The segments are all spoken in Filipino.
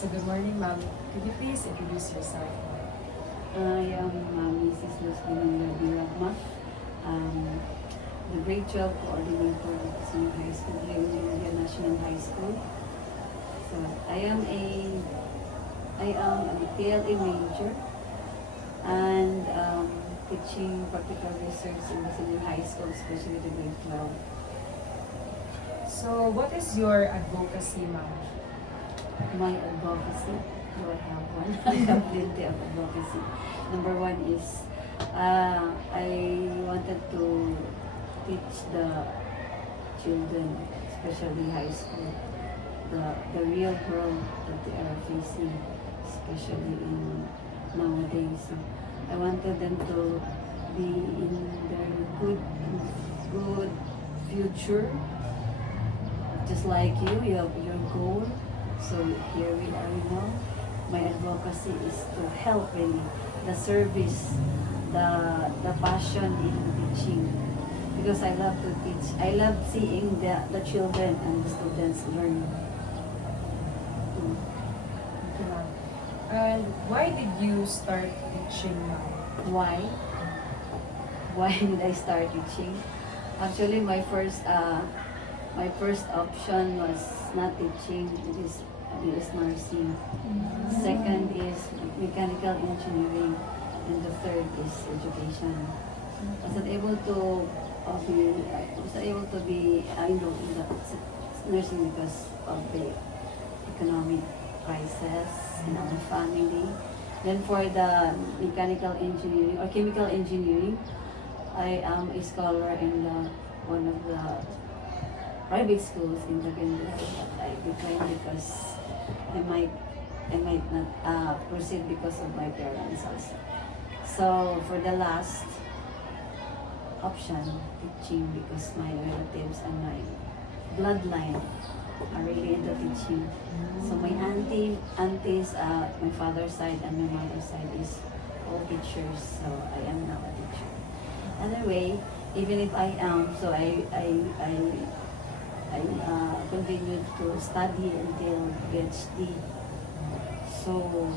So good morning, ma'am. Could you please introduce yourself? I am Mrs. Luzmina Birahma, the grade 12 coordinator of Senior High School here in India National High School. So I am a PLA major and teaching practical research in the senior high school, especially the grade 12. So what is your advocacy, ma'am? My advocacy, do I have one? I have plenty of advocacy. Number one is I wanted to teach the children, especially high school, the real world that they are facing, especially in nowadays. So I wanted them to be in their good future, just like you have your goal. So here we are now. My advocacy is to help really the service, the passion in teaching. Because I love to teach. I love seeing the children and the students learn. Thank you, ma'am. And why did you start teaching, ma'am? Why? Why did I start teaching? Actually, my first option was not teaching. It is nursing. Second is mechanical engineering, and the third is education. I was not able to be in the nursing because of the economic crisis in our family. Then for the mechanical engineering or chemical engineering, I am a scholar in one of the private schools in Cagayan de Oro, but I declined because I might not proceed because of my parents also. So for the last option, teaching, because my relatives and my bloodline are really into teaching. So my aunties, my father's side and my mother's side is all teachers. So I am now a teacher. Anyway, even if I am, so I continued to study until PhD. So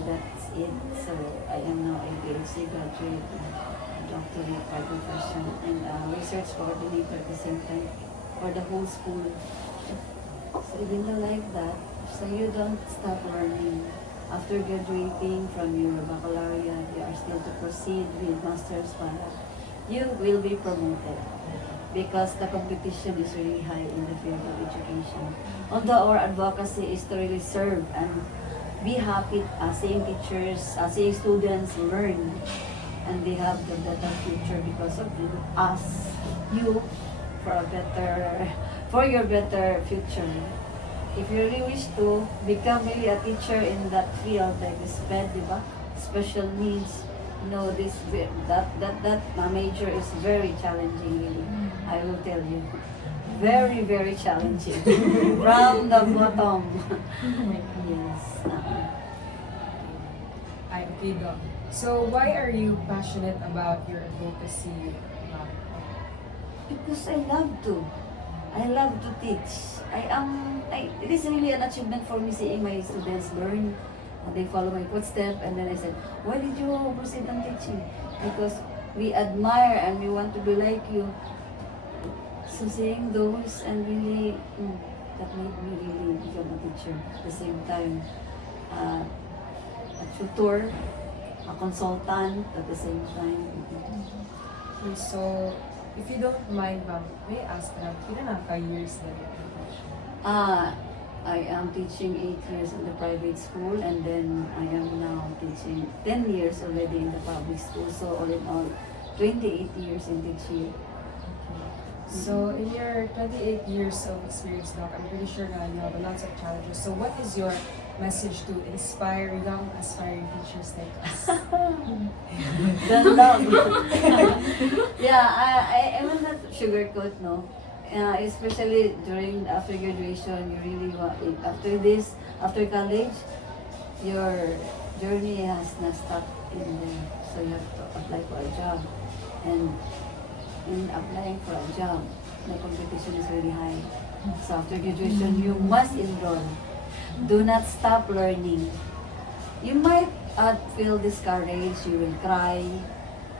that's it. So I am now a PhD graduate, doctorate by profession, and research coordinator at the same time for the whole school. So even though like that, so you don't stop learning. After graduating from your baccalaureate, you are still to proceed with master's para you will be promoted because the competition is really high in the field of education. Although our advocacy is to really serve and be happy seeing teachers, seeing students learn, and they have the better future because of us, you, for your better future. If you really wish to become really a teacher in that field, like the SPED, diba? Special needs, that major is very challenging, really. I will tell you. Very, very challenging. From the bottom. Yes. Okay, Doc. So why are you passionate about your advocacy, ma'am? Because I love to. I love to teach. It is really an achievement for me seeing my students learn. They follow my footsteps, and then I said, why did you proceed on teaching? Because we admire and we want to be like you. So seeing those and really, that made me really become a teacher. At the same time, a tutor, a consultant at the same time. Okay, so if you don't mind, ma'am, may I ask ilan na ka-years na rin? I am teaching 8 years in the private school, and then I am now teaching 10 years already in the public school. So all in all, 28 years in teaching. So in your 28 years of experience, Doc, I'm pretty sure na you have lots of challenges. So what is your message to inspire young aspiring teachers like us? The love. Yeah, I will not sugarcoat, no. Especially after graduation, you really want after college, your journey has not stopped in there. So you have to apply for a job, and in applying for a job, the competition is very high. So after graduation, you must enroll. Do not stop learning. You might feel discouraged, you will cry.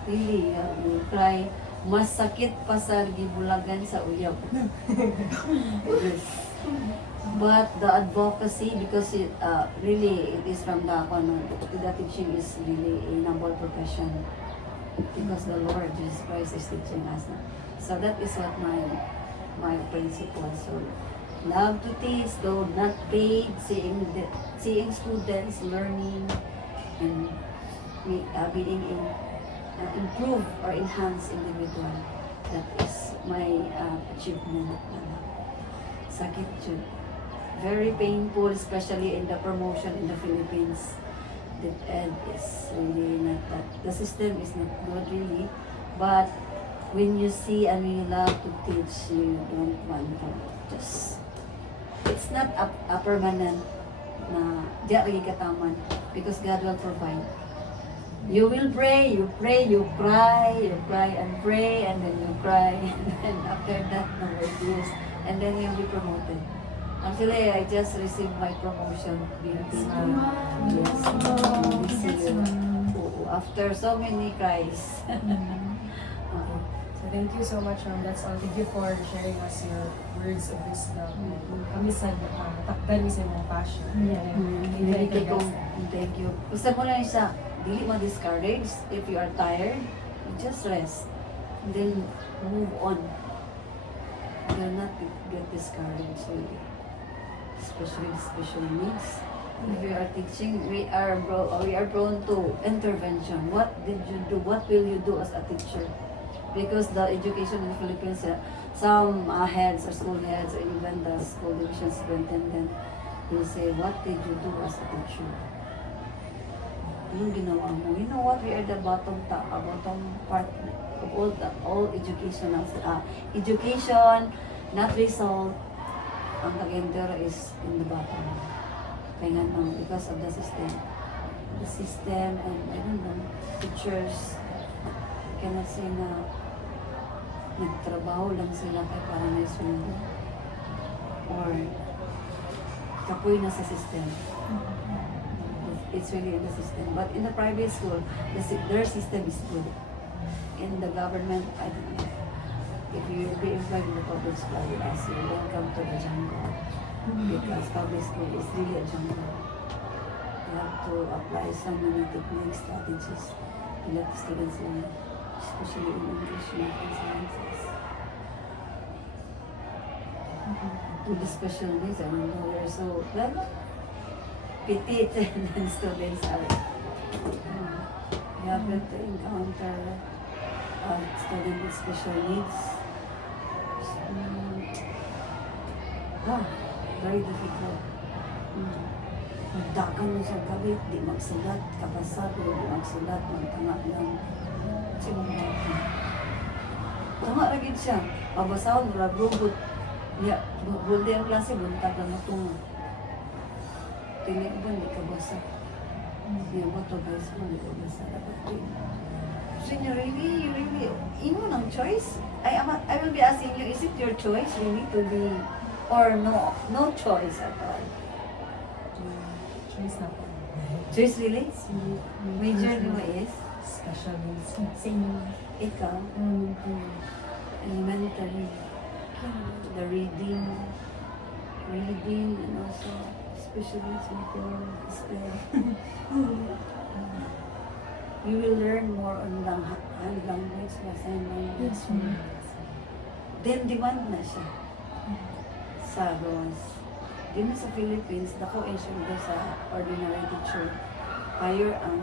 Really, you will cry. Mas sakit pa sa gibulagan sa uyab. Yes. But the advocacy, because really it is from the teaching is really a noble profession. Because the Lord Jesus Christ is teaching us. So that is what my principle. So love to teach, though not paid, seeing students learning and being improve or enhance individual. That is my achievement. Sakit jud. Very painful, especially in the promotion in the Philippines. The end is really not that. The system is not good really, but when you see and when you love to teach, you don't want to just. It's not a permanent na di lagi kataman because God will provide. You will pray, you cry and pray, and then you cry, and then after that, no reviews, and then you'll be promoted. Actually, I just received my promotion. Yes. This year. Oo, after so many cries. So thank you so much, ma'am. That's all. Thank you for sharing us your words of wisdom. Kami sa takdan sa mga passion. Thank you. Gusto mo lang isa, dili ma-discourage. If you are tired, you just rest. And then move on. Do not get discouraged really. Especially special needs. If you are teaching, we are prone to intervention. What did you do? What will you do as a teacher? Because the education in the Philippines, some heads or school heads or even the school division superintendent will say, what did you do as a teacher? Yung ginawa mo. You know what? We are the bottom part of all education. Education, not result. Ang kagandera is in the bottom. Kaya nga nang, because of the system. The system and I don't know, teachers cannot say na nagtrabaho lang sila kaya para may sweldo. Or kapoy na sa system. It's really in the system. But in the private school, their system is good. In the government, I don't know. If you be employed in the public school, I will ask you, welcome to the jungle. Because public school is really a jungle. You have to apply so many techniques, strategies to let the students learn, especially in English, math, and sciences. With the special needs, I don't know, we're so like petite and then students are you have to encounter students with special needs. Very difficult. Magdakan mo sa gabi, di magsulat, kapasad, di magsulat, magtanga lang. Tanga lagi siya. Pabasahon, ragbubot. Bulde ang klase, buntag lang ito. Tinigban, di ka basa. Yung bato guys mo, di ka basa. So you really, imo ng choice? I will be asking you, is it your choice really to be, or no choice at all? Choice na po. Choice really? Major mo is? Special needs. Ikaw? Elementary. The reading and also special needs people, you will learn more on hand language, sign language. Then demand na siya. Sa ROAS. Dito sa Philippines, dako ang shoulder sa ordinary teacher. Higher ang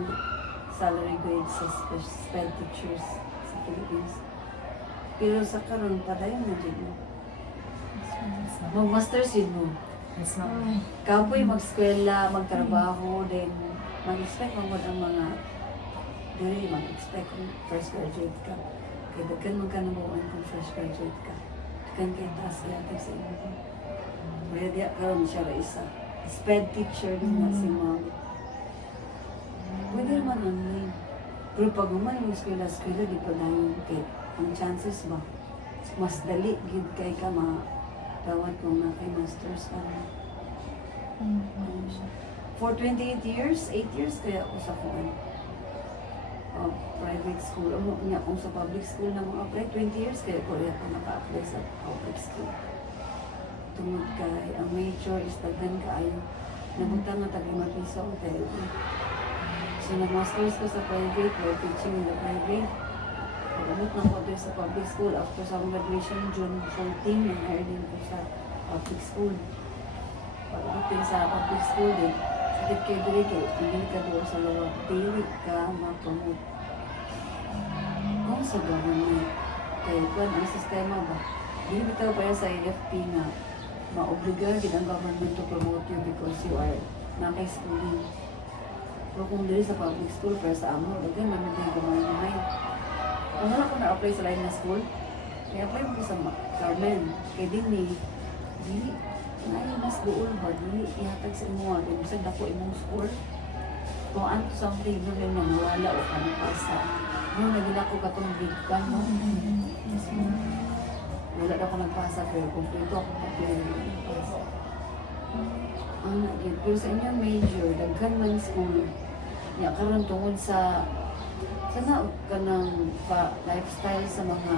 salary grade sa special teachers sa Philippines. Pero sa karon padayon na din mo. Mag-masters yun mo. It's not. Kapoy mag-eskwela, magtrabaho, then mag-expect mo ang mga dili mag-expect kung fresh graduate ka. Kaya dagkan mo ka nabuan kung fresh graduate ka. Dagkan kayo taas yatag sa iyo. Kaya di karon siya ra isa. SPED teacher din na si ma'am. Pwede naman online. Pero pag naman yung eskwela, di pa dayon kay ang chances ba mas dali gid kay ka tawad kung na kay masters ka. Ano siya. For 28 years, 8 years kaya ako sa kuan. Private school. Amo niya kung sa public school na mga apply 20 years kaya ko rin ako naka-apply sa public school. Tungod kay ang major is daghan kaayo. Nabutang nga tagi mapiso ko tayo. So nag-masters ko sa private, while teaching in the private. Pag-abot na ko doon sa public school after sa graduation June 14, nang-hire din ko sa public school. Pag-abot din sa public school din, sakit kayo dili kay hindi ka doon sa lawag, dili ka ma-promote. Kung sa government, kaya kung ang sistema ba, hindi bitaw pa yan sa AFP nga ma-obligar din ang government to promote you because you are nakay-schooling. Pero kung dili sa public school, para sa amo, lagyan namin din gumay-gumay. Kung wala ko na-apply sa line na school, kaya apply mo ko sa Carmen. Kaya din dili, na mas doon ba, dili, ihatag sa imo, kung saan dako imong score. Kung ano something, no rin na nawala o kanapasa. No, nagila ko katong big kan, no? Wala na ako nagpasa, pero kompleto ako kapila na nagpasa. Pero sa inyong major, daghan man school, niya karon tungod sa sana ka ng lifestyle sa mga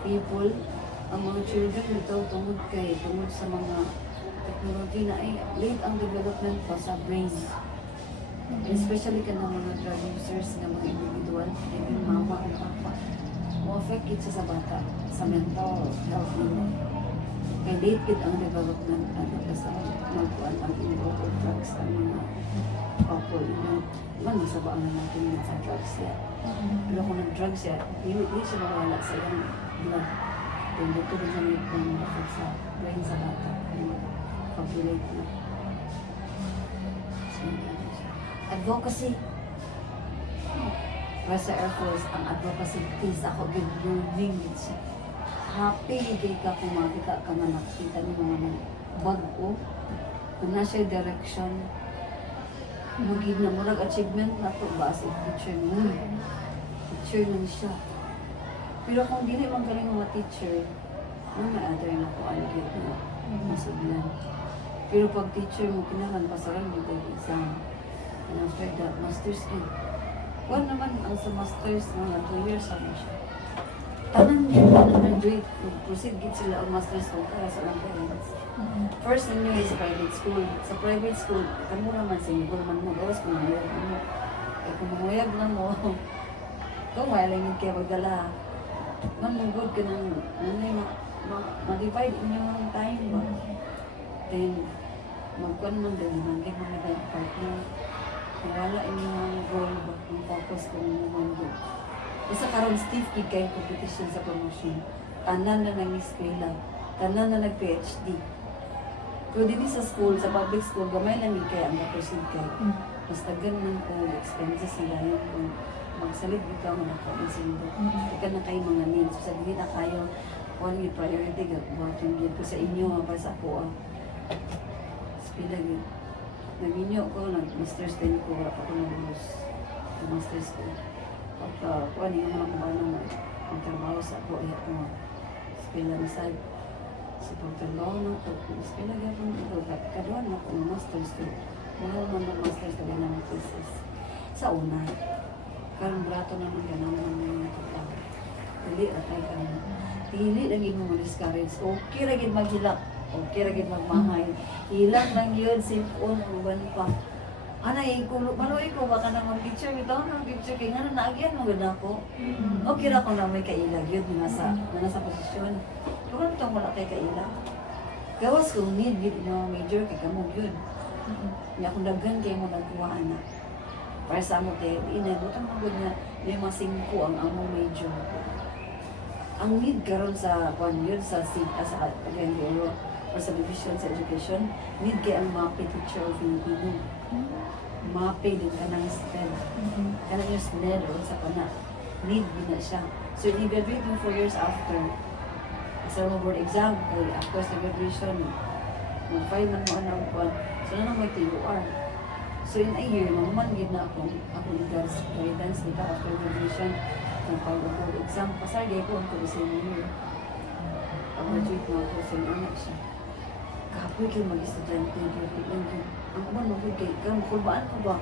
people, ang mga children dito tungod sa mga technology na ay late ang development pa sa brain. Especially ka ng mga drug users na mga individual, even mama o papa. Mo-affect it sa bata, sa mental health nila. Kaya late kid ang development kasi magkuhan ang involved drugs ang mga couple. Iban masabaan na natin yun sa drugs yan. Pero kung nag-drugs yan, hindi siya mawala sa ilang blood. Kung dito rin siya may affect sa brain sa bata. Populate na. Advocacy. Para sa Air Force, ang advocacy is ako good-learning din siya. Happy kay ka kung makita ka na nakita ni mga bago. Kung nasa direction, magig na murag achievement na to ba as a teacher mo. Teacher lang siya. Pero kung dili man galing mga teacher, may other na ko algid na masublan. Pero pag teacher mo, kinahan pasaran mo yung exam. And after that, master's din. Kung naman ang sa master's, mga 2 years ano siya. Tanan yun, graduate, proceed gid sila ang master's ko para sa mga parents. First ninyo is private school. Sa private school, kamo naman single man mo, gawas kung mayag mo. Kaya kung mayag na mo, kung mailangin kayo magdala, mamugod ka ng, ma-divide inyong time ba? Then, magkuhan man din, hindi mo na partner. Wala inyong goal ba, yung focus kung naman doon. Isa karon stiff kid kayo competition sa promotion. Tanan na nag-eskwela, tanan na nag-PhD. Pero din sa school, sa public school, gamay lang kaya ang ma-proceed kayo. Mas ganun po, expenses nila yun kung magsalit ikaw na ako ng sindo. Ika na kayo mga needs. Sa gawin na kayo, one with priority, working yun ko sa inyo, para sa ako. Eskwela yun. Nag-inyo ko, nag-master's din ko, wala pa ko nag-lose. Master's ko. Pagka, kuha niyo naman kung ano ang trabaho sa ako, ay ako eskwela na side. Sa pagtrabaho na ako, eskwela gapon dito, kaduan na ako ng master's ko. Mahal man ng master's ko din ang thesis. Sa una, karang brato naman ganun naman yung trabaho. Dili, atay ka na. Dili, lagi mo discourage. Okay, lagi maghilak. Okay, lagi magmahay. Hilak lang yun, sipon, uban pa. Anay, kung maluwi ko, baka na mag-picture, bitaw na mag-picture, kaya nga naagyan mo ganda ko. Okay na ko na may kailag yun, na nasa posisyon. Pero kung itong wala kay kailag, gawas kung need mo major, kay kamog yun. Kaya kung daggan kayo mo nagkuhaan na. Para sa amo kayo, inabutang magod na 5-5 ang amo major. Ang need karon sa kwan yun, sa Agandero, or sa division sa education, need kay ang MAPE teacher of Filipino. MAPE din ka ng STEM. Kana yung SNED o sa pana. Need din na siya. So, i-graduate yung 4 years after. Sa mga board exam, kay after sa graduation, mag-file man mo anong kwan. So, na may TUR. So, in a year, mamamangin na ako guidance dito after graduation. Ng pag-board exam. Pasar, di ko ang same year. Pag-graduate na ako, so anak siya. kapoy kayo mag-estudyante, ang uban magigay ka, makulbaan ko ba?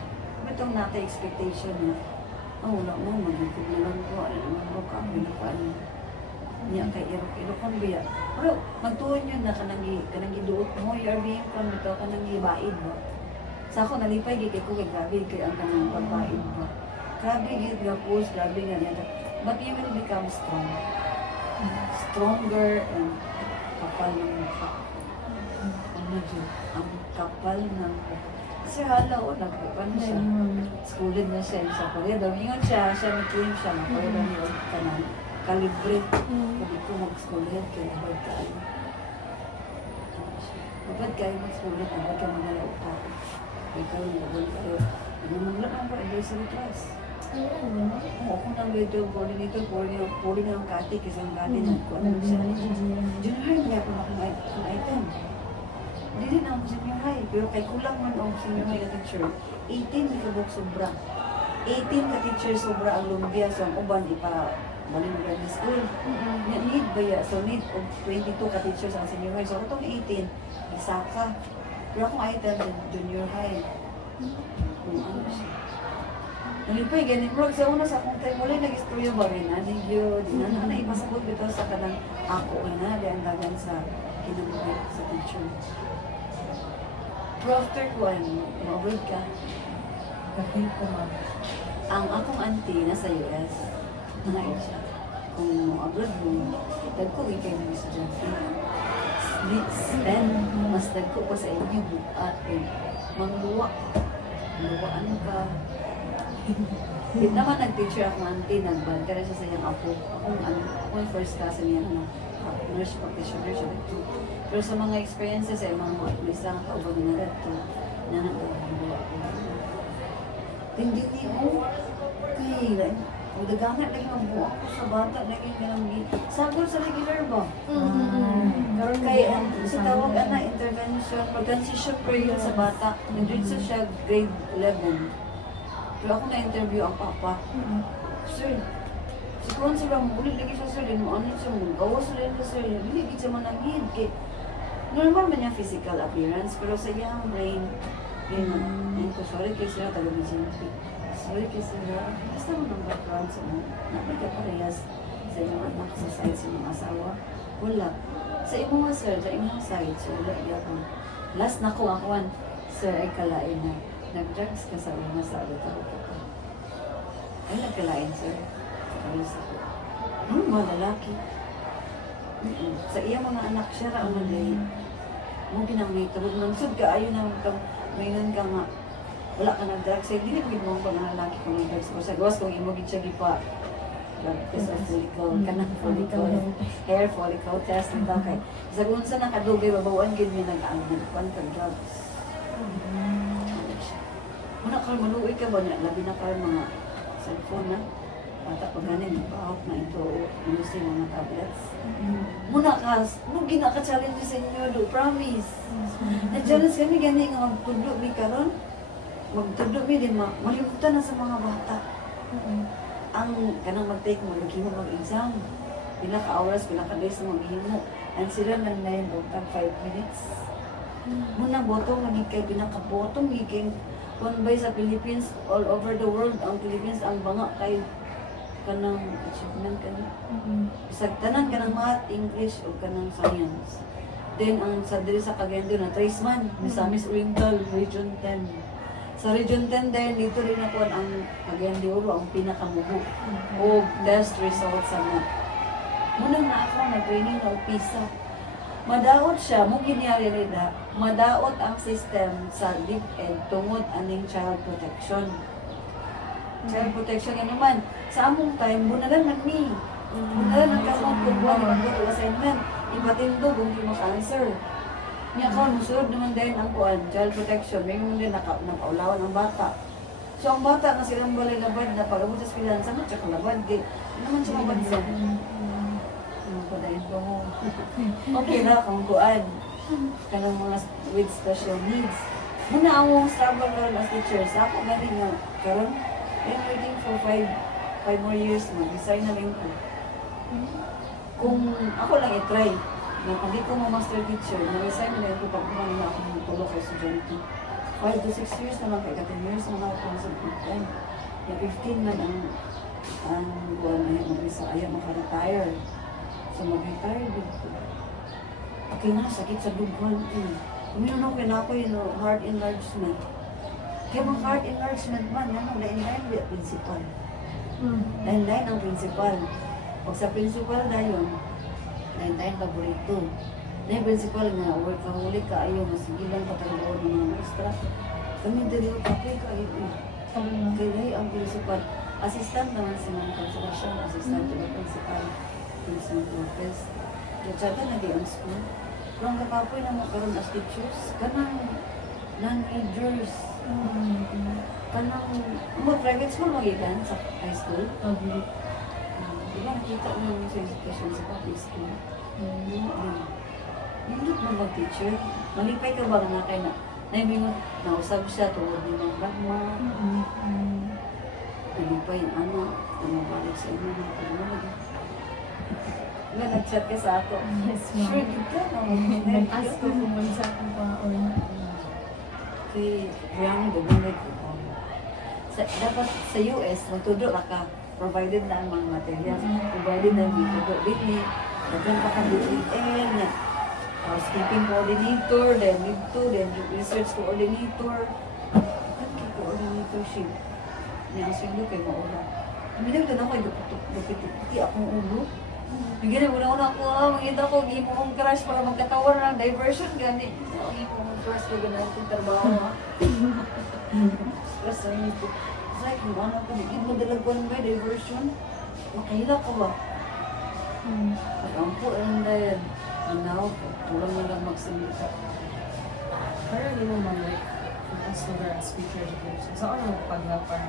Itong nata expectation niya, wala mo, magiging na lang ko, ano ko, kapoy na pa, niya kay Ilocon biya. Pero magtuon yun na kanang giduot mo, you are being from ito, kanang gibaid mo. Sa ako, nalipay, gigit ko kay grabe, kay ang kanang pagbaid mo. Grabe, gigit nga post, grabe nga niya. But you will become strong. Stronger and kapal ng mukha. Ano dyan? Ang kapal ng mukha. Kasi hala o, nagpapan siya. Schooled na siya sa Korea. Damingon siya mag-train siya. Makoy na niya kanan. Kalibre. Pwede ko mag-schooled kaya nabad kayo. Nabad kayo mag-schooled, nabad kayo mga utak. Ikaw, nabad kayo. Ano nang lang ba? Anniversary class. Oo, ako nang video coordinator, puli na ang kati kasi ang kati na ko. Ano siya? Junior high, hindi ako akong item. Hindi din ako senior high. Pero kay kulang man ako senior high na teacher. 18 di kabuk sobra. 18 ka teacher sobra ang lumbia. So ang uban, balik mo grade school. Need ba ya? So need of 22 ka teachers ang senior high. So itong 18, isa ka. Pero akong item junior high. Ano siya? Nalipay, ganun bro. Sa una sa akong time, wala nag-istorya ba rin? Aning yun. Na ipasabot bito sa kanang ako na. Diyan dagan sa kinabuhi sa teacher. Pero after ko, ma-abroad ka. Kapit ko ma. Ang akong auntie nasa US, nangayon siya. Kung abroad mo, dagko ikay ng estudyante. Spend, mas dagko pa sa inyo buat. Mangluwa. Luwaan ka. Di naman nag-teacher ako auntie, nagbad ka rin siya sa iyang apo. Akong first class niya, nurse practitioner siya dito. Pero sa mga experiences ay mga isang kaubag na dito, na nagbawa ko. Hindi mo, kaya o dagangat lagi ang buwan ko sa bata, lagi nga sagol sa regular ba? Kaya sa tawag na intervention, pag-transition period sa bata, nandun siya grade 11. Pero ako na-interview ang papa. Sir, si Kwan sila, muli lagi siya sir, din mo ano siya, gawa sila yun sir, hindi gid siya manangid. Normal man niya physical appearance, pero sa iyang brain, ayun ko, sorry kay sila, taga-Bisinti. Sorry kay sila, basta mo ng background sa mo, napagka parehas sa iyong anak, sa side sa mga asawa. Wala. Sa imo nga sir, sa imo side, so wala ako. Last na ko, akuan, sir, ay kalain na. Nag-drugs ka sa una sa alutaro ko. Ay, nagkalain, sir. Kalis ako. Mga lalaki. Sa iya mga anak siya ra ang nalay. Mo ginamay tulog ng sud ka ayo nang mayroon ka nga wala ka nag-drugs. Ay, dili ko mo pa mga lalaki kung nag-drugs ko. Sa gawas kung imo gid siya gipa. Kasi follicle, kanang follicle, hair follicle test nito kay. Sa unsa nakadugay babawaan gid mi nag-ano drugs. Muna ka, maluwi ka ba na? Labi na ka mga cellphone na. Bata pa ganin, bahok na ito, using mga tablets. Muna ka, nung ginaka-challenge sa inyo, do, promise. Na-challenge kami gani nga magtudlo mi karon. Magtudlo mi din, malimutan na sa mga bata. Ang kanang mag-take mo, naghimo mag-exam. Pila ka hours, pila ka days na maghimo. And sila nang 9 o 5 minutes. Muna boto, magiging kay pinaka-boto, magiging konbay sa Philippines, all over the world, ang Philippines ang banga kay kanang achievement kanang bisag tanan kanang math, English o kanang science. Then ang sa diri sa Cagayan na Trace man, Misamis Oriental, Region 10. Sa Region 10 din dito rin ako ang Cagayan de Oro ang pinakamubo o test results sa math. Muna na ako na training ng PISA. Madaot siya, mo ginyari rin na, madaot ang system sa DepEd tungod aning child protection. Child protection yan naman. Sa among time, bunalan man mi. Bunalan ang kasong kumbuhan ng mga assignment. Ipatindog kung di mag-answer. Niya ko, musulog naman din ang kuan, child protection. May mga din nakaulawan ang bata. So ang bata na silang balay labad na pag-abot sa espilan, sama siya kalabad. Di naman siya mabagsa. Padayin ko mo. Okay na kung kuan. Kanang mga with special needs. Muna ang struggle ron as teachers. Ako galing nga. Karon, I'm waiting for 5 more years na. Design na rin ko. Kung ako lang i-try. Hindi ko ma-master teacher, na-resign na ako pag-uman na ako ng tulo ko estudyante. 5 to 6 years na lang, kaya 10 years na lang ako sa full-time. Kaya 15 man ang buwan na yung mag-isa, ayaw maka-retire. So mag-retire dito. Okay nga, sakit sa duguan. Uminom ako yun ako yun, heart enlargement. Kaya mga heart enlargement man, yan ang lain-lain yung principal. Lain-lain ang principal. Pag sa principal na yun, lain-lain paborito. Na yung principal nga, workaholic ka, ayaw, masigilan ka talaga ng mga maestra. Kami dali yung kape ka, kaya ang principal. Assistant naman si mga consultation, assistant to the principal, Principal Lopez. Kaya tsaka naging ang school. Pero ang kakapoy na magkaroon as teachers, kanang non-majors, kanang mga private school magigan sa high school. Diba nakita mo sa education sa public school? Hindi mo mag-teacher. Malipay ka ba nga kayo na naibingon, nausap siya tuwad ni ng Brahma. Malipay yung anak, namabalik sa inyo na pag-ulag. Nga, nag-chat ka sa ako. Yes, ma'am. Sure, dito na. Nag-ask ko kung ano sa akin pa or Kay Brianna, gagawin ko. Dapat sa US, magtudro ka. Provided na ang mga materials. Provided na ang video. Bitly, nagkan pa ka BTL, housekeeping coordinator, then dito, then research coordinator. Nagkan kay coordinatorship. Niya ang swing kay maula. Minag doon ako, dupiti akong ulo. Bigyan mo na ako, makita ko, hindi mo akong crush para magkatawar ng diversion, gani. Hindi mo akong crush ko, gano'n akong trabaho, ha? Stress sa inyo po. Say, kung ano ko, hindi mo dalagwan ba, diversion? Makahila ko ba? At ang po, and then, now, tulang mo lang magsalita. Pero hindi mo man-like, as to as future education. So, ano pag-help para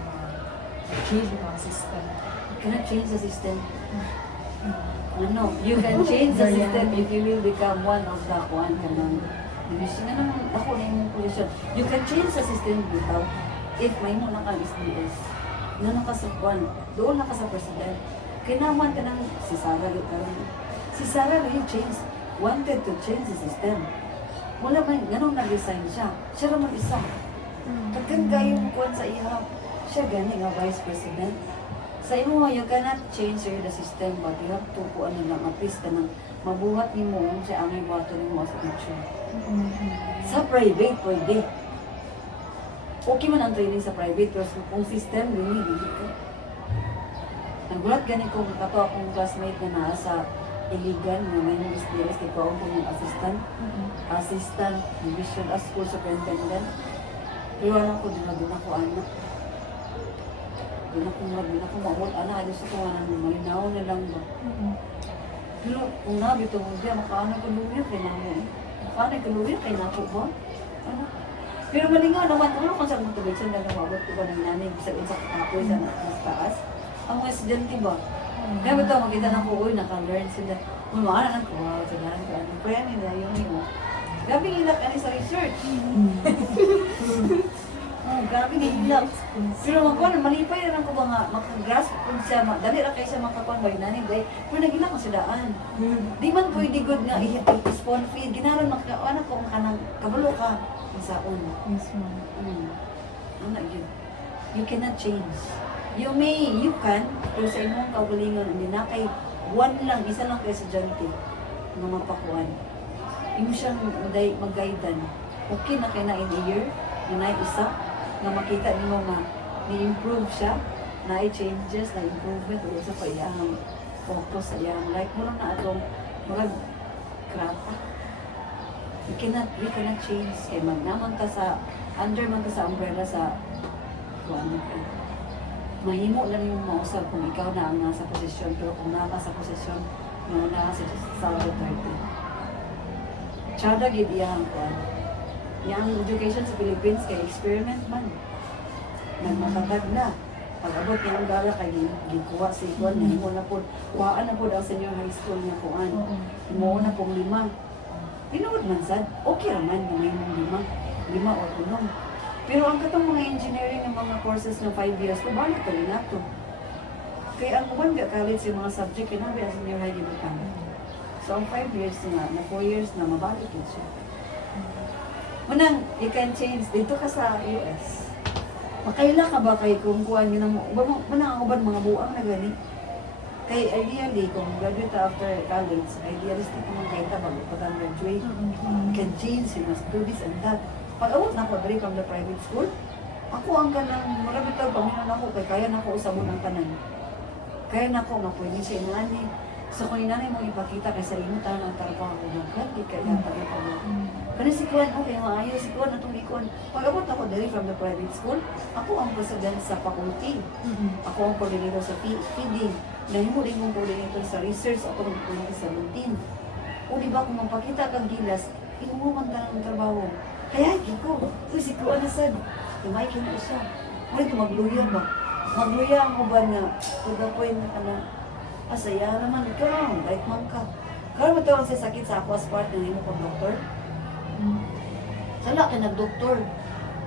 change yung mga system? You cannot change the system. Ano, you can change the system if you will become one of the one kanon. Division na naman ako na yung position. You can change the system without if may mo na kang SDS. Na ka sa one, doon na ka sa president. Kinaman ka ng si Sarah karon. Si Sarah na change, wanted to change the system. Wala man, ganun nag-resign siya. Siya naman isa. Pagkan kayo mo kuwan sa ihap, siya gani nga vice president. Sa imo, you cannot change the system, but you have to po ano lang, at least ka nang mabuhat ni mo sa angay bato ni mo sa teacher. Sa private, pwede. Okay man ang training sa private, pero kung system, hindi ka. Nagulat gani ko, kato akong classmate na naa sa Iligan, na may mga experience, kay Paong po yung assistant, division, school superintendent. Pero ano ko, din ako anak. Doon ako mawal, anak, gusto ko nga nang malinaw na lang ba. Pero kung nabito mo dyan, makaano ka luya kay namin. Makaano ka luya kay napo ba? Ano? Pero malingaw naman, ano kung saan motivation na namawag ko ba ng nanay, sa kapoy sa mas taas. Ang mga estudyante ba? Kaya ba ito, makita na ko, uy, naka-learn sila. Uy, maana na ko, wow, sila, ano, kaya nila yung mo. Grabe nilak ani sa research. Grabe nilak. Pero magkuhan, malipay na lang ko ba nga, makagrasp kung siya, dali lang kayo siya makakuhan ba yung nanay, pero nagilak ang sidaan. Di man pwede good nga, i-spawn feed, ginaran makakuhan ako, kanang kabalo ka, ang saon. Yes, ma'am. Ano yun? You cannot change. You can, pero sa imong kaugalingon, hindi na kay one lang, isa lang kayo estudyante na mapakuan. Imo siyang mag-guidean. Okay na kayo na in a year, na isa, na makita nimo nga ni-improve siya, na changes, na improvement, o sa pa iyang focus sa iyang life. Mula na atong mga krapa. We cannot change. Kaya magnaman ka sa, under man ka sa umbrella sa kuwan ka. Mahimo lang yung mausap kung ikaw na ang nasa posisyon, pero kung naka sa posisyon, na si Sara Duterte. Tsada gid iyang kuwan. Yang education sa Philippines kay experiment man. Nagmatatag na. Pag-abot niya ang gala kay gikuha si kuwan, himo na po. Kuhaan na po ang senior high school niya kuwan. Himo na pong 5. Tinuod man sad, okay raman yung may 5 o 6. Pero ang katong mga engineering ng mga courses ng 5 years, ko balik ka rin nato. Kaya ang kuwan ga college yung mga subject, kinabi ang senior high gibutan. So So, ang 5 years na 4 years na, mabalik yun siya. Unang, you can change. Dito ka sa US. Makaila ka ba kay kung kuhaan yun ang manang ang uban mga buang na gani? Kay ideally, kung graduate after college, idealistic naman kayo bago pa tayo graduate. You can change, you must do this and that. Pag-awat na ko, dari from the private school, ako ang ganang, marami tao, panginan ako, kaya na ako usabon ng tanan. Kaya na ako, pwede sa inani. So kung inanay mo ipakita kay sa imo tanan ang trabaho mo, kaya kaya pag-ipag. Pero si Kuan, okay, maayos. Si Kuan, atong ikon. Pag-abot ako dari from the private school, ako ang president sa faculty. Ako ang coordinator sa feeding. Nahimo din mong coordinator sa research. Ako ang coordinator sa routine. O di ba, kung magpakita kang gilas, inuman ka ng trabaho. Kaya, ko. Uy, si Kuan na sad. Tumay na siya. Uy, magluya ba? Magluya ang uban nga. To the point na ka na, asaya naman, ikaw lang, bait man ka. Kaya matawag sa sakit sa ako as part ng imo kong doktor. Sala ka nag-doktor.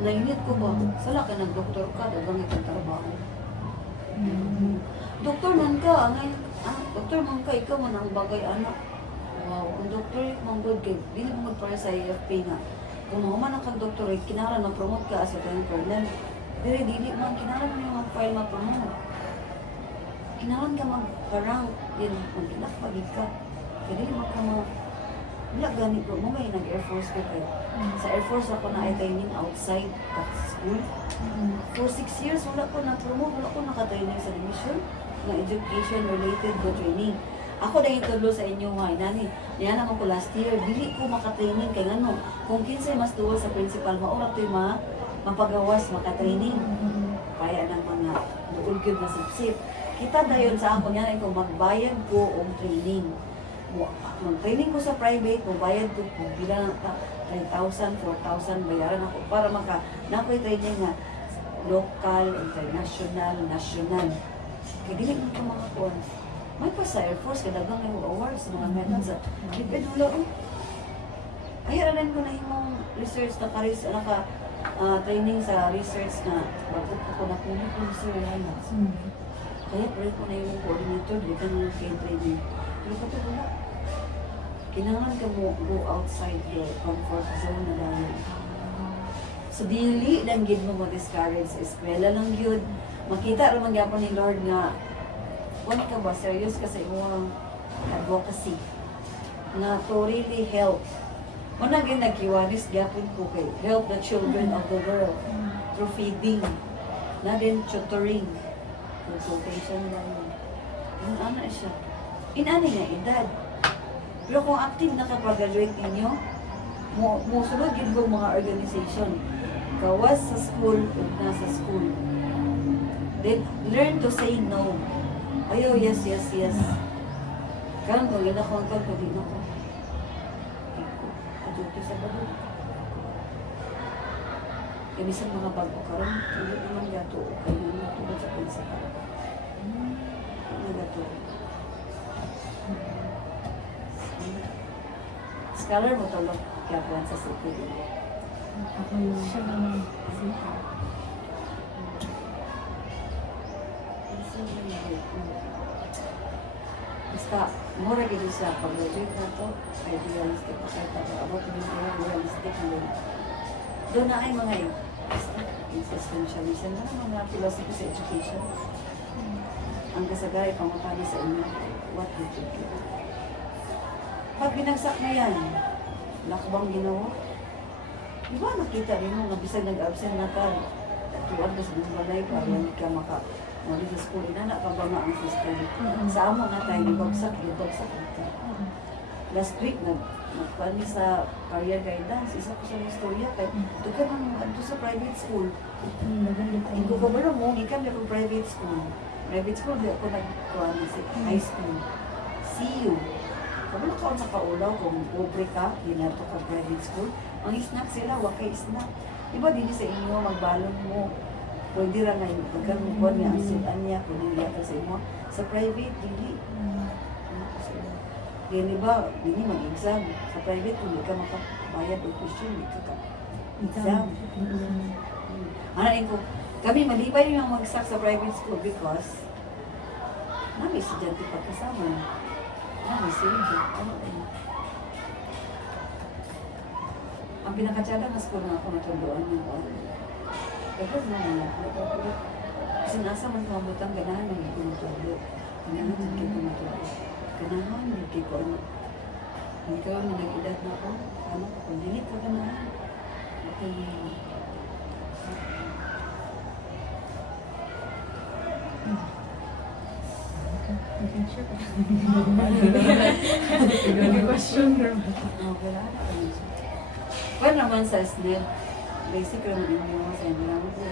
Nainit ko ba? Sala ka nag-doktor ka, dagang itong trabaho. Doktor man ka, doktor man ka, ikaw man ang bagay anak. Wow, ang doktor man good kay, dili mo para sa AFP nga. Kung man ang kag-doktor, kinaran ma-promote ka as a colonel. Dili man, kinaran mo yung mag-file ma-promote. Kinaran ka mag-parang, din, mag-ilakpagig ka. Kaya dili mo ka wala ganit ko, mo may nag-Air Force ko kayo. Sa Air Force ako na ay training outside that school. For 6 years, wala ko na-promote, wala ko nakatraining sa division na education related to training. Ako na itulo sa inyo nga, inani. Yan naman ko last year, dili ko makatraining kay ano. Kung 15 mas tuwa sa principal, maura ito'y mapagawas, makatraining. Kaya ng mga dugul-gul na sipsip. Kita dayon sa ako, yan ay kung magbayad ko o training. Mag-training ko sa private, magbayad ko kung bilang 3,000, 4,000, bayaran ako para nako'y training nga local, international, national. Kaya dili mo ito mga kuwan. May pa sa Air Force, kadagang yung awards, mga medals. Dipin hula ko. Ay, aralan ko na yung research na training sa research na bago ko na puno ko sa research. Kaya pwede ko na yung coordinator, di ka na kayo training. Pero pa ito wala. Kailangan ka mo go outside your comfort zone na dahil. So, dili lang gid mo discourage sa eskwela lang yun. Makita naman gyapon ni Lord nga, kung ka ba, serious ka sa iyong advocacy na to really help. Una gid nagkiwanis gyapon ko kay help the children of the world through feeding. Na din tutoring, consultation lang yun. Yung ano siya. Inani na edad. Pero kung active na kapag-graduate ninyo, musulod yun kong mga organization. Gawas sa school o nasa school. Then, learn to say no. Ayaw, yes. Karang kung yun ako ang pagpagin ako. Adjunto sa bago. Kaya minsan mga bago karang, hindi naman gato. Kaya naman tulad sa principal. Hindi gato. Scholar mo tulog kapuan sa city. Ako yung siya naman. Basta, mura gini siya pag-graduate na to, idealistic pa kahit about realistic na doon na ay mga existentialism na mga philosophy sa education. Ang kasagay, pangutani sa inyo, what did you do? Pag binagsak na yan, lakbang ginawa. Di ba nakita rin mo, bisag nag-absent na ka, tuwag ka sa mga balay, para hindi ka mali sa school, inana pa ba nga ang system? Sa amo na tayo, ibagsak ito. Last week, nagpani sa career guidance, isa ko sa istorya, kaya ito ka nang sa private school. Ito ka ba mo, ikan na private school. Private school, di ako nag-kuhan sa high school. CU. Kabalo ka sa kaulaw kung pobre ka, ginato ka private school, ang snack sila, wakay snack. Diba din sa inyo, magbalon mo, pwede ra ngayon, pagkamukuan niya, ang sudan niya, pwede niya sa inyo. Sa private, dili. Kaya diba, dili mag-exam. Sa private, kung hindi ka makabayad o tuition, hindi ka exam. Ano ko, kami malibay yung magsak sa private school because namin estudyante pa kasama. messenger. Ano eh. Ang pinakatsada mas ko na ako natuluan yung ano. Pero na kasi nasa man kumabutang ganahan ng ikunutulo. Ganahan ng ikunutulo. Ganahan ng ikunutulo. Ang ikaw na nag-edad na ako, ano, kung dilit ka ganahan. Okay. Picture ko. Yung question naman. Wala na kami siya. Well naman sa SNED, basic naman inyo sa inyo naman po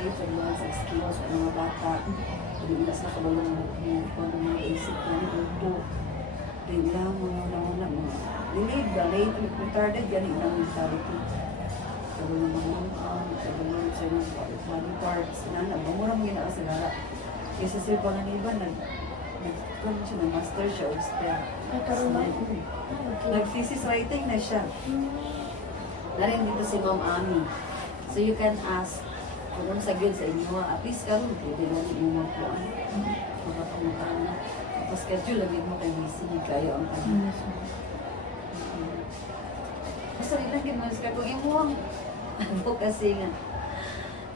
sa skills sa mga bata. Hindi na sa kabalong kung mga basic na ito. Hindi lang mga delayed ba, late, retarded, yan ang mentality. Kabalong kabalong sa mga body parts, nabamura mo ginawa sa gara. Kasi sir pa nga iba, nag-come siya, nag-master siya, o STEM. Nag-thesis writing na siya. Narin dito si Ma'am Ami. So you can ask kung ano sa good sa inyo. At least karon pwede lang yung mga kuhan. Makapamutan na. Tapos schedule, lagyan mo kay busy. Kayo ang kanya. Basta rin lang ginawa sa kung imuang advocacy nga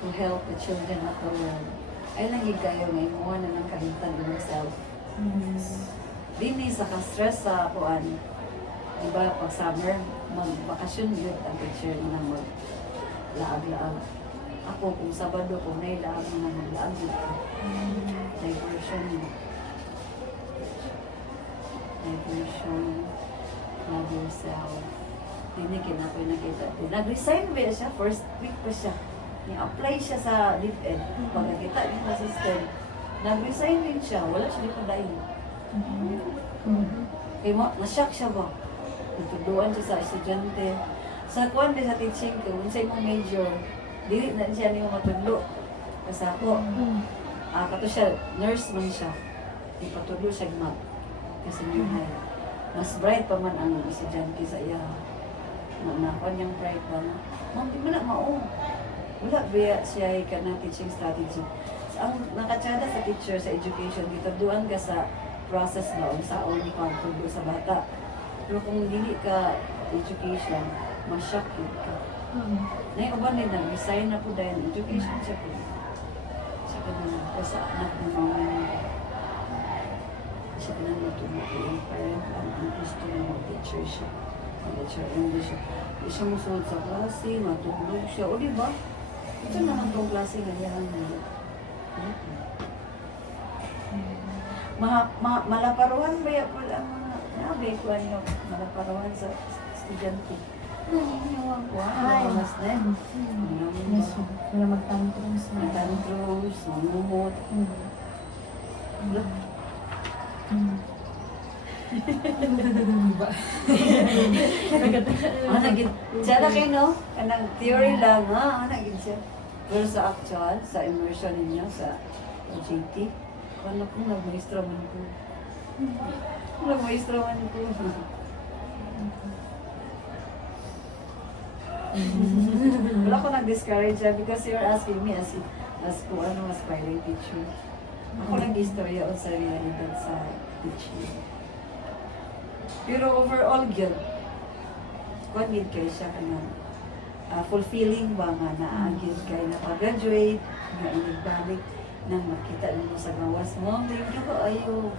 to help the children of the world. Ay lang yung kayo nga imuha na ng kalimtan ng self. Dini sa ka-stress sa kuhan. Diba, pag summer, mag-bakasyon yun ang teacher na mag-laag-laag. Ako, kung Sabado, kung nailaag na mag-laag yun. Diversion. Diversion. Love yourself. Hindi kinako yung nakita. Nag-resign ba siya? First week pa siya. Ni-apply siya sa DepEd. Pag nakita yung assistant, nag-resign din siya. Wala siya di pa dahil. Kaya mo, na-shock siya ba? Natuduan siya sa estudyante. Sa kuwan din sa teaching ko, kung sa imong major, dili na siya niyo matudlo. Kasi ako, kato siya, nurse man siya. Ipatudlo siya mag. Kasi niya, mas bright pa man ang estudyante sa iya. Nakuan niyang bright ba na, ma'am, di mo na mao. Wala ba siya ka na teaching strategy. Ang nakatsada sa teacher sa education, dito duan ka sa process ba o sa own pagtudlo sa bata. Pero kung hindi ka education, ma-shock yun ka. Naiuban din na, resign na po dahil education siya po. Siya ka na, kasi anak ng mga siya ka na natutunan yung parent ang gusto ng mga teacher siya. Mag-teacher English siya. Hindi siya musunod sa klase, matulog siya. O diba? Ito naman itong klase na yan. Malaparuan ba yan po lang mga nabi ko ano, malaparuan sa estudyante. Naniwag ko, mas din. Wala mag-tantrums na. Tantrums, mamumot. Siya na kayo, no? Kanang theory lang, ha? Naging siya. Pero sa actual, sa immersion ninyo, sa OJT, ano kung nag-maestro man ko. Nag-maestro man ko. Wala ko nag-discourage siya because you're asking me as kung ano aspiring teacher. Ako nag-istorya o sa realidad sa teaching. Pero overall, yun. Kung need kayo siya ka na fulfilling ba nga na-agil kayo na pag-graduate, nga inigbalik nang makita mo sa gawas mo. Thank you ko, ayo.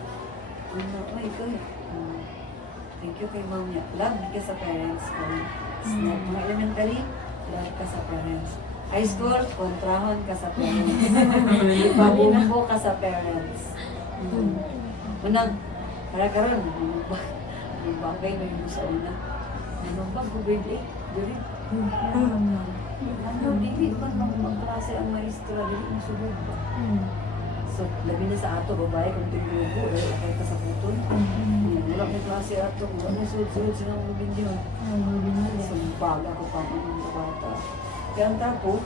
Thank you kay mom niya. Love ka sa parents ko. Mga elementary, love ka sa parents. High school, kontrahon ka sa parents. Pabumbo ka sa parents. Unang, para karon, yung bagay na yung sa una. Anong bag, grade 8, diri. Ano, dili ba magklase ang maestra, dili mo subod ba? So, labi na sa ato, babae, kung tinubo, okay ka sa puton. Wala may klase ato, wala may suod-suod silang mabin yun. So, baga ko pa ang mga bata. Kaya ang tapo,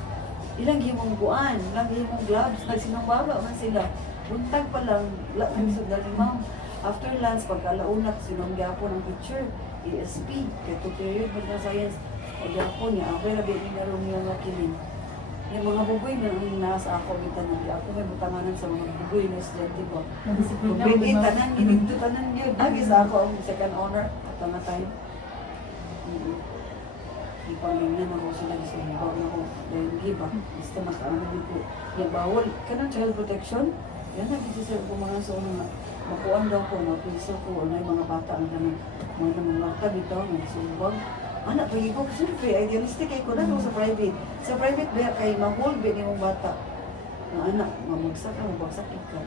ilang himong buwan, ilang himong gloves, nagsinambaga man sila. Buntag pa lang, wala nang sundal ni ma'am. After lunch, pagkalaunat, sinongga po ng teacher, ESP, kaya 2 period, Math Science. O Japon niya, ako yung nabi ni Narong niya nga kilin. Yung mga bugoy na ang nasa ako, kita na ako may butanganan sa mga bugoy na estudyante ko. Madisiplina Grade mo, 8, diba? tanan, ginigdo, tanan yun. Lagi sa ako ang second honor at mga time. Ipangingnan ako sila sa ibaw na ako. Dahil giba, basta makaano din po. Yung bawal, kanang child protection, yan na, kasi sir, kung mga sa mga makuan daw ko, mapiso ko, ano yung mga bata na kanang mga bata dito, nagsumbang. Anak, pagi ko, siyempre, idealistic ay ko na sa private. Sa private, ba kay ma-hold ba mong bata? Na anak, mamagsak ka, mabagsak ka.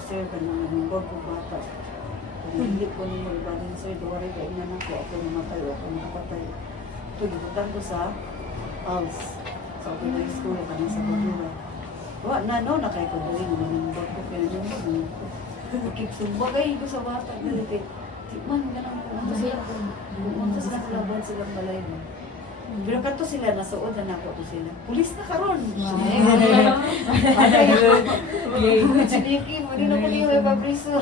Sir, ka naman yung bag ko bata. Kung hindi ko nung mag-ibanin, sir, duwari ka ina ako namatay o ako nakapatay. Ito, gibutan ko sa house. Sa ako na school, kanang sa Badura. Wa, na, no, nakay ko doon, yung bag ko, kaya yung bag mo. Kip sumbagay ko sa bata, dali man, ganun po. Ano sila po? Pumunta sila sa laban silang balay mo. Pero kato sila, nasuod na ako to sila. Pulis na karon. Chiniki, mo din ako niyo may papriso.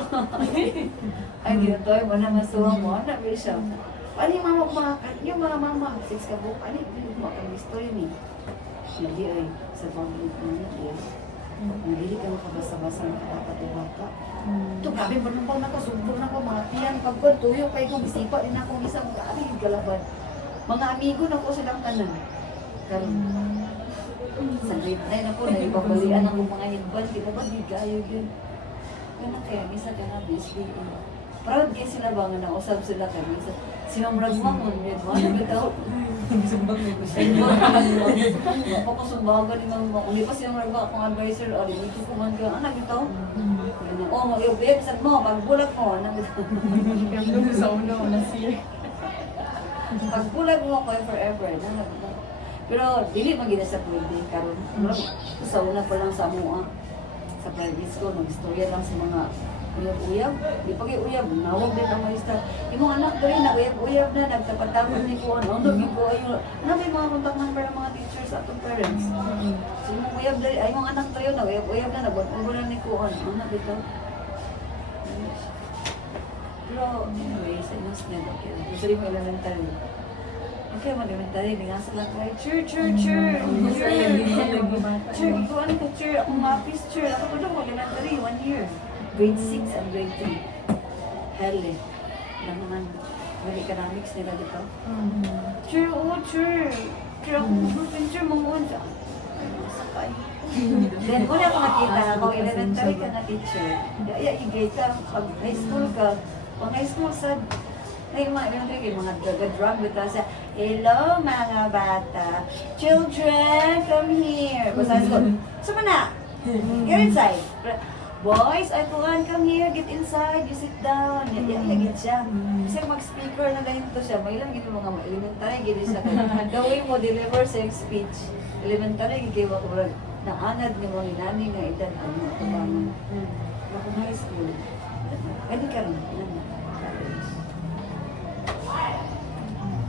Ay, dito tayo, wala masuwa mo. Ano ba siya? Ano yung mga mama, six ka po, ano yung mga story ni? Hindi ay, sa pamilya mo niya. Hindi ka makabasa-basa ng kapatid-bata. Ito, grabe ba nung pang nakasumbong na ko, mga tiyan, pagkod, tuyo, pa ikong isipa, din akong isang grabe yung galaban. Mga amigo na ko silang kanan. Karon sa grade 9 ako, naibabalian ako mga hidban, di ba ba, di kayo yun. Ganun kaya, isa ka na, basically. Proud kayo sila ba nga nausap sila kami. Si Ma'am Ragmamon, grade 1, bitaw. Sumbag na ko siya. Papasumbagan ni Ma'am Ragmamon. Hindi pa siya Ragmamon akong advisor, o di ito kuman ka, anak bitaw. O, mag-iubig, saan mo, pagbulag mo, anak bitaw. Kaya sa una, wala siya. Pagbulag mo ako forever, anak bitaw. Pero, dili magina sa pwede, karon. Sa una pa lang sa mua, sa private school, nag-istorya lang sa mga uyab-uyab. Di pa kayo uyab, nawag din ang maestra. Yung mga anak doon, nag-uyab-uyab na, nagtapatapon ni ko, ano ko ayo. Ano ba yung mga contact number ng mga teachers at ng parents? So, yung mga uyab doon, ay mga anak tayo, nag-uyab-uyab na, nag-ubulan ni ko, ano na dito. Pero, anyway, sa inos niya, okay. Gusto rin mo elementary. Okay, mag-elementary, binasa lang kayo, chur. Ikaw ano ka, chur, akong mapis, chur. Ako po daw, elementary, 1 year. Grade 6 and grade 3. Hell eh. Lang naman, may economics nila dito. Chur, chur. Chur, chur, manguan ka. Sakay. Then, una ako nakita, kung elementary ka na teacher, i-grade ka, pag high school ka, pag high school sa ay, mga drug bitaw siya, hello mga bata, children, come here. Basta ko, suma na, get inside. Boys, I come here, get inside, you sit down. Get siya. Kasi mag-speaker na ganyan to siya, may ilang mga elementary, gini siya. The way mo deliver sa speech, elementary, gigiwa ko rin, naanad ni mga inani nga edad, ano, atubangan. Ako high school, pwede ka rin,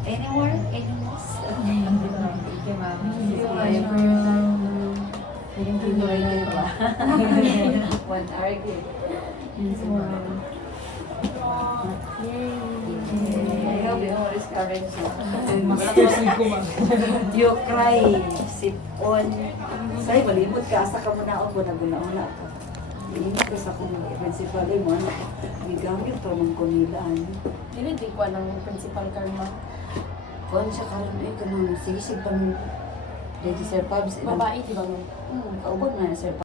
Any more? Thank you, ma'am. Thank you, ba? 1 hour good. I hope you all is courage. You cry, sip on. Say, malimot ka, asa ka muna ako, naguna-una ka. Iinit ko sa kong principal, mo, gigamit to ng kumilaan. Hindi ko ng principal karma. Kung siya karoon eh, kanang sigisig pa nung Sir Pabs. Babae, di ba mo? Kaubod na Sir Pabs.